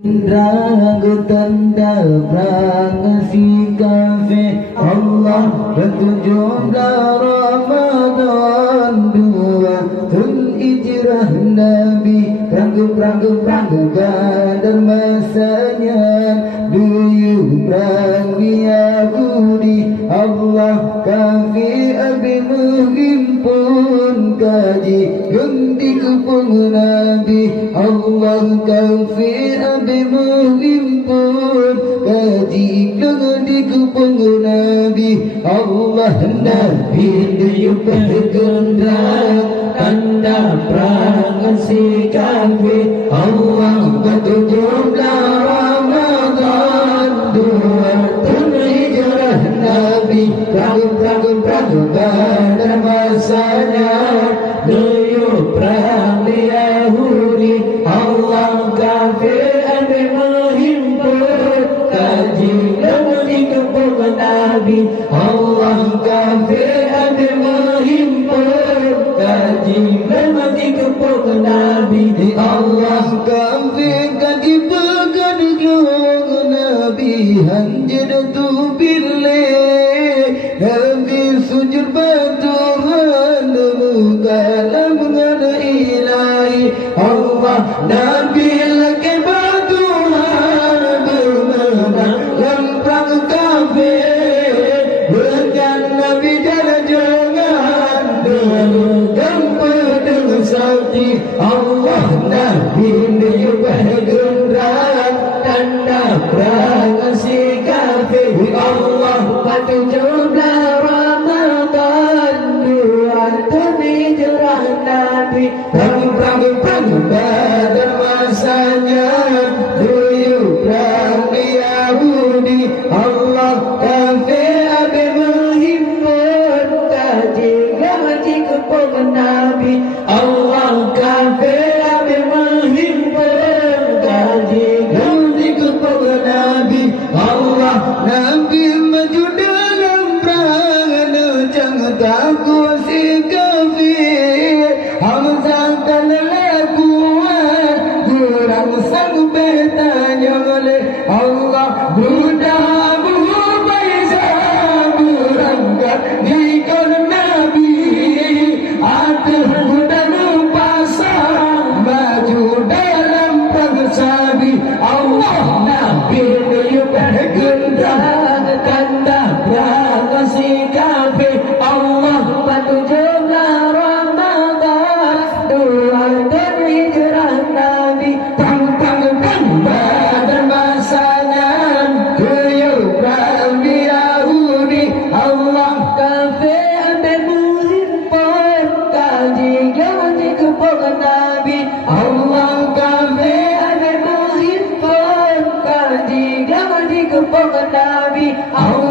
Ragu tanda prangasi kafe Allah bertujuh Ramadan dua Tun hijrah Nabi Peragu kadar masanya Duyuh perang Yahudi Allah kafi abi menghimpun kaji Gendi kupung Nabi Allah kafi abi menghimpun kaji Gendi kupung Nabi Allah Nabi duyuh bergendara tanda perang si kafi Allah bertujuh Ramadan dua Tun hijrah Nabi Peragu kadar masanya Duyuh perang Yahudi Allah kafir ada menghimpun kaji Gendi kupung Nabi Allah kafir ada menghimpun kaji Gendi kupung Nabi Allah kafir kaji pegang Nabi hanjir tu bilih Nabi sujud bertuhan Mukalam mengada ilahi Allah Nabi lagi bertuhan Bermenang lemprang kafir Dengan Nabi jalan jangan Dengan pedang sakti Allah Nabi duyuh bergendara tanda perang si kafir Allah bertujuh Ramadan dua Tun hijrah Nabi Perang badar masanya Duyuh perang Yahudi Allah kafir abi menghimpun kaji Gendi kupung Nabi Allah kafir abi menghimpun kaji Gendi kupung Nabi Allah Nabi maju dalam perang jangan takut si kafir Hamzah kanlah kuat kurang sanggup bertanya oleh Allah mudah Baizah berangkat di kaum Nabi atas mudah pasang maju dalam perang sabi Allah Nabi duyuh bergendara tanda perang si kafir Allah bertujuh Ramadan dua Tun hijrah Nabi Perang badar masanya Duyuh perang Yahudi Allah kafir ada menghimpun kaji Gendi kupung Nabi Allah kafir ada menghimpun kaji Gendi kupung Nabi Allah